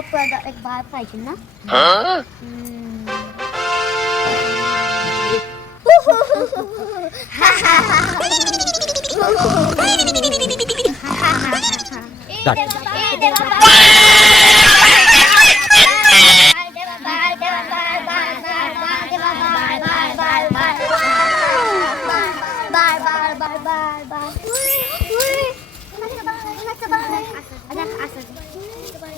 Product एक बार पाहिजे ना Anak asal.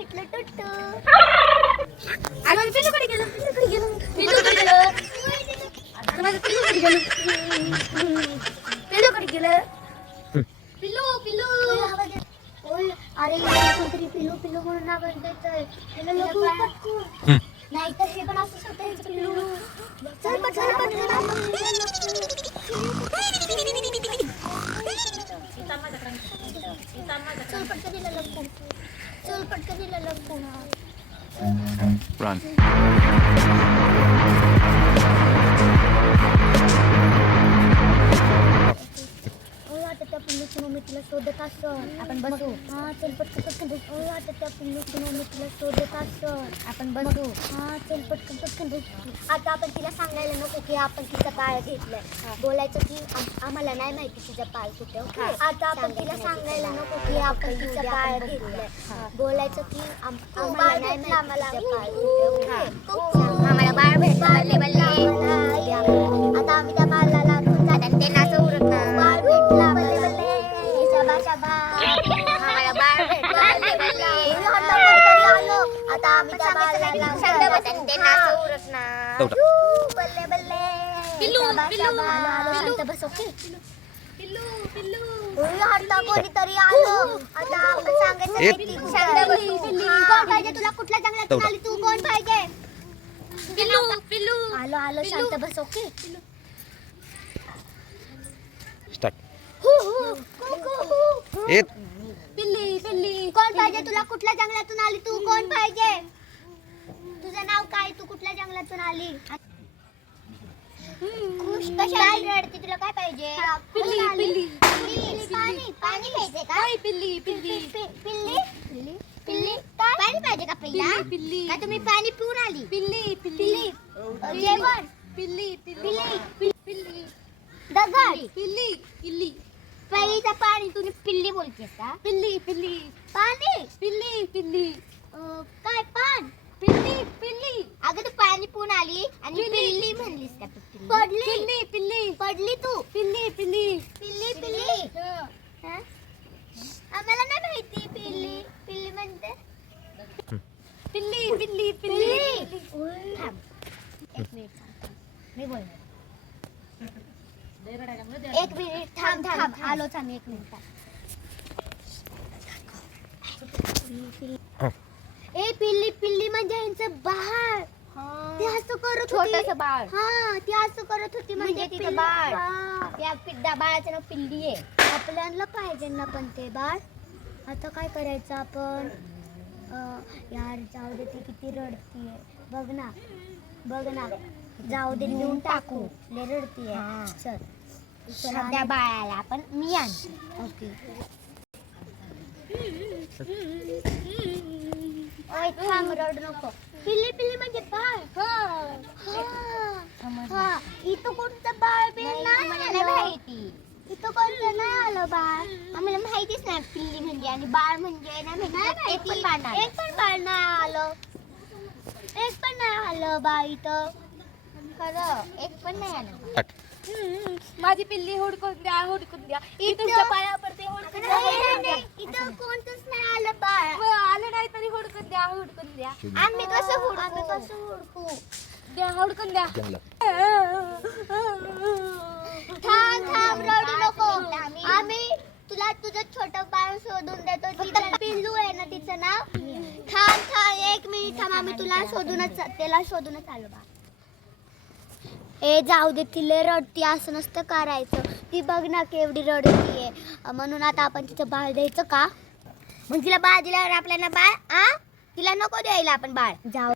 Run. ओय, आता त्या पिल्लूची मम्मी तिला शोधत असं आपण बसू हा चल पटकन पटकन बस. ओय, आता त्या पिल्लूची शोधत असं आपण बसू. हा चल पटकन पटकन बस. आता आपण तिला सांगायला नको की आपण तिचा पाय घेतलाय. बोलायचं की आम- आम्हाला नाही माहिती तिचा पाय कुठे? आता आपण तिला सांगायला नको की आपण तिचा पाय घेतलाय. बोलायचं की आम- आम्हाला नाही माहिती तिचा पाय कुठे? आम्हाला बाळ भेटलं बल्ले बल्ले शाबा, शाबा. आलो, शांत बस ओके उई, आता कोणीतरी आलं आता आपण सांगायचं ए. नाही ती शांत बसू. कोण पाहिजे तुला कुठल्या जंगलात जाऊ. आली तू कोण पाहिजे आलो आलो शांत बस ओके Start. हु, हु, हु, हु, हु. ए पिल्ली पिल्ली कोण पाहिजे तुला कुठल्या जंगलातून आली तू कोण पाहिजे तुझं नाव काय तू कुठल्या जंगलातून आली खुश कशाला? रडते? तुला काय पाहिजे? पिल्ली पिल्ली. पिल्ली पाणी पाणी पाहिजे का? पिल्ली पिल्ली. पिल्ली पिल्ली पिल्ली काय? पाणी पाहिजे का पिल्ला? पिल्ली का तुम्ही पाणी पिऊन आली? पिल्ली पिल्ली. जेवण? पिल्ली पिल्ली. पिल्ली. दगड? पिल्ली पिल्ली. पहिलीचं पाणी तुम्ही पिल्ली बोलतेस का? पिल्ली पिल्ली. पाणी? पिल्ली पिल्ली. काय पान? पिल्ली पिल्ली अगं तू पाणी पिऊन आली आणि पिल्ली. पिल्ली म्हणलीस का तू पिल्ली? पडली पिल्ली पिल्ली पडली तू पिल्ली पिल्ली पिल्ली पिल्ली हा? आम्हाला नाही माहिती पिल्ली पिल्ली म्हणते पिल्ली पिल्ली पिल्ली थांब. एक मिनिट थांब. मी बोल एक मिनिट थांब थांब आलोच आम्ही एक मिनिट थांब. पिल्ली पिल्ली म्हणजे यांचं बाळ. ते असं करत होती. छोटस बाळ. हा ती असं करत होती म्हणजे म्हणजे तिचं पिल्ली. बाळ. हा. त्या पिड्डा बाळाचं नाव पिल्ली आहे. आपल्याला पाहिजे ना पण ते बाळ. आता काय करायचं आपण? अं, यार जाऊ दे ती किती रडतीये. बघ ना. बघ ना. जाऊ दे नेऊन टाकू. ले रडतीये. हा. चल. चल सध्या आणि- बाळाला आपण मी आणते. ओके. ओय थांब रड नको. पिल्ली पिल्ली म्हणजे बाळ. हा. हा. इथं कोणतं बाळ नाही, माहिती. इथं कोणतं नाही आलं बाळ. आम्हाला माहितीच नाही पिल्ली म्हणजे आणि बाळ म्हणजे नाही माहिती. एक पण बाळ नाही. एक पण बाळ नाही आलं. एक पण नाही आलं बाळ इथं. खरं एक पण नाही आलं. माझी पिल्ली हुडकून द्या हुडकून द्या. तुमच्या पाया पडते हुडकून द्या. नाही. इथं कोणतंच नाही आलं बाळ मग आलं नाही तरी हुडकून द्या हुडकून द्या आम्ही कसं हुडकू? आम्ही कसं हुडकू? द्या हुडकून द्या. जंगलात. थांब थांब रडू नको. आम्ही तुला तुझं छोटं बाळ शोधून देतो. तिचं पिल्लू आहे ना तिचं नाव? थांब थांब एक मिनिट थांब. आम्ही तुला शोधूनच त्याला शोधूनच आलो बा. ए जाऊ दे तिला रडती. असं नसतं करायचं. ती बघ ना केवढी रडतीये म्हणून आता आपण तिचं बाळ द्यायचं का? मग तिला बाळ दिल्यावर आपल्याला बाळ आ? तिला नको द्यायला आपण बाळ जाऊ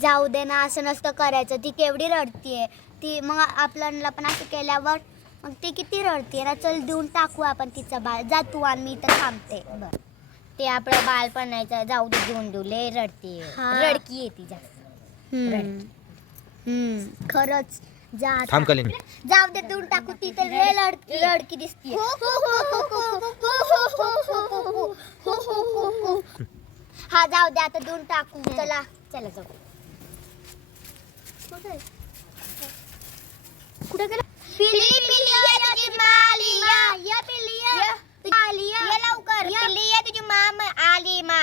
जाऊ दे ना असं नसतं करायचं ती केवढी रडतीये ती मग आपल्याला पण असं केल्यावर मग ती किती रडतीये ना चल देऊन टाकू आपण तिचं बाळ जा तू आणि मी इथं थांबते बर ते आपलं बाळ पण नाही तर जाऊ दे देऊन देऊ लय रडते रडकी आहे ती जास्त हम्म खरंच जा आता. थांब कलीन जाऊ दे देऊन टाकू ती तर लय लडकी लडकी दिसते हा जाऊ दे आता देऊन टाकू. चला. चला. जाऊ. कुठे गेला? पिल्ली ये तुझी माली मा ये पिल्ली ये. तुझी आली ये. लवकर. पिल्ली ये तुझी माम आली मा.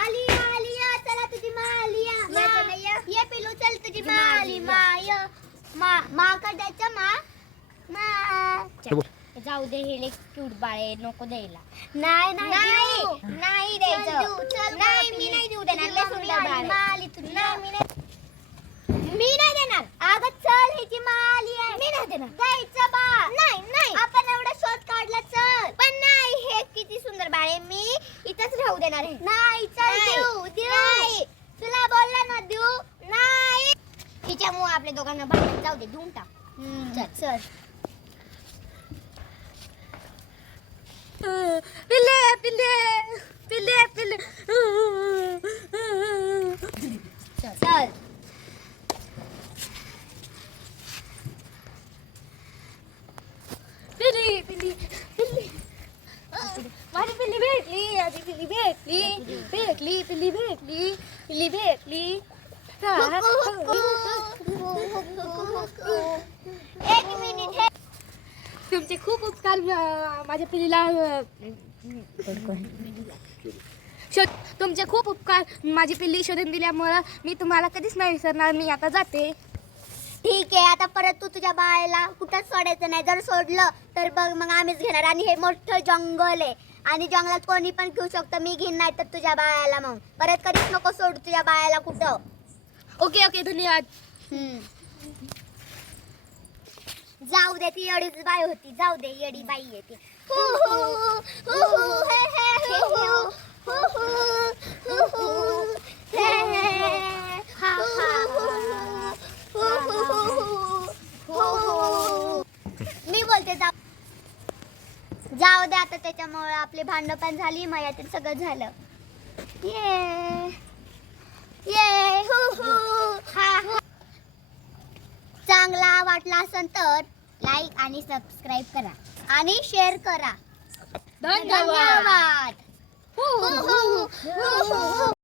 आली आली ये. चला तुझी मा. आली ये. पिल्लू चल तुझी मा आली मा. ये. मा मा का द्यायचं मा? जाऊ दे हे लेक क्यूट बाळे नको द्यायला. नाही नाही नाही द्यायचं. नाही मी नाही देऊ देणार. सुंदर बाळ आहे. नाही मी नाही मी नाही देणार. अगं चल ह्याची माली आहे. मी नाही देणार. द्यायचं बा. नाही नाही. आपण एवढा शोध काढला चल. पण नाही हे किती सुंदर बाळ. आहे मी इथंच राहू देणार आहे. नाही चल देऊ देऊ. तुला बोलला ना देऊ. नाही. तिच्यामुळे आपल्या दोघांना भांडण जाऊ दे देऊन टाक. चल चल. पिल्ले पिल्ले पिल्ले पिल्ले चल पिल्ली पिल्ली पिल्ली माझी पिल्ली भेटली माझी पिल्ली भेटली भेटली पिल्ली भेटली पिल्ली भेटली एक मिनिट हे तुमचे खूप उपकार अं, माझ्या अं, शोध तुमचे खूप उपकार माझी पिल्ली शोधून दिल्यामुळं मी तुम्हाला कधीच नाही विसरणार मी आता जाते. ठीक आहे आता परत तू तुझ्या बाळाला कुठंच सोडायचं नाही. जर सोडलं तर बघ मग आम्हीच घेणार. आणि हे मोठं जंगल आहे. आणि जंगलात कोणी पण घेऊ शकतं. मी घेईन नाही तर तुझ्या बाळाला मग. परत कधीच नको सोड तुझ्या बाळाला कुठं. ओके ओके धन्यवाद. हम्म. जाऊ दे ती येडीच बाई होती जाऊ दे येडी बाई येते मी बोलते जाऊ जाऊ दे आता त्याच्यामुळे आपली भांडण पण झाली मग सगळं झालं ये ये हु हु हा हा चांगला वाटला असेल तर लाईक आणि सबस्क्राईब करा. आणि शेअर करा. धन्यवाद.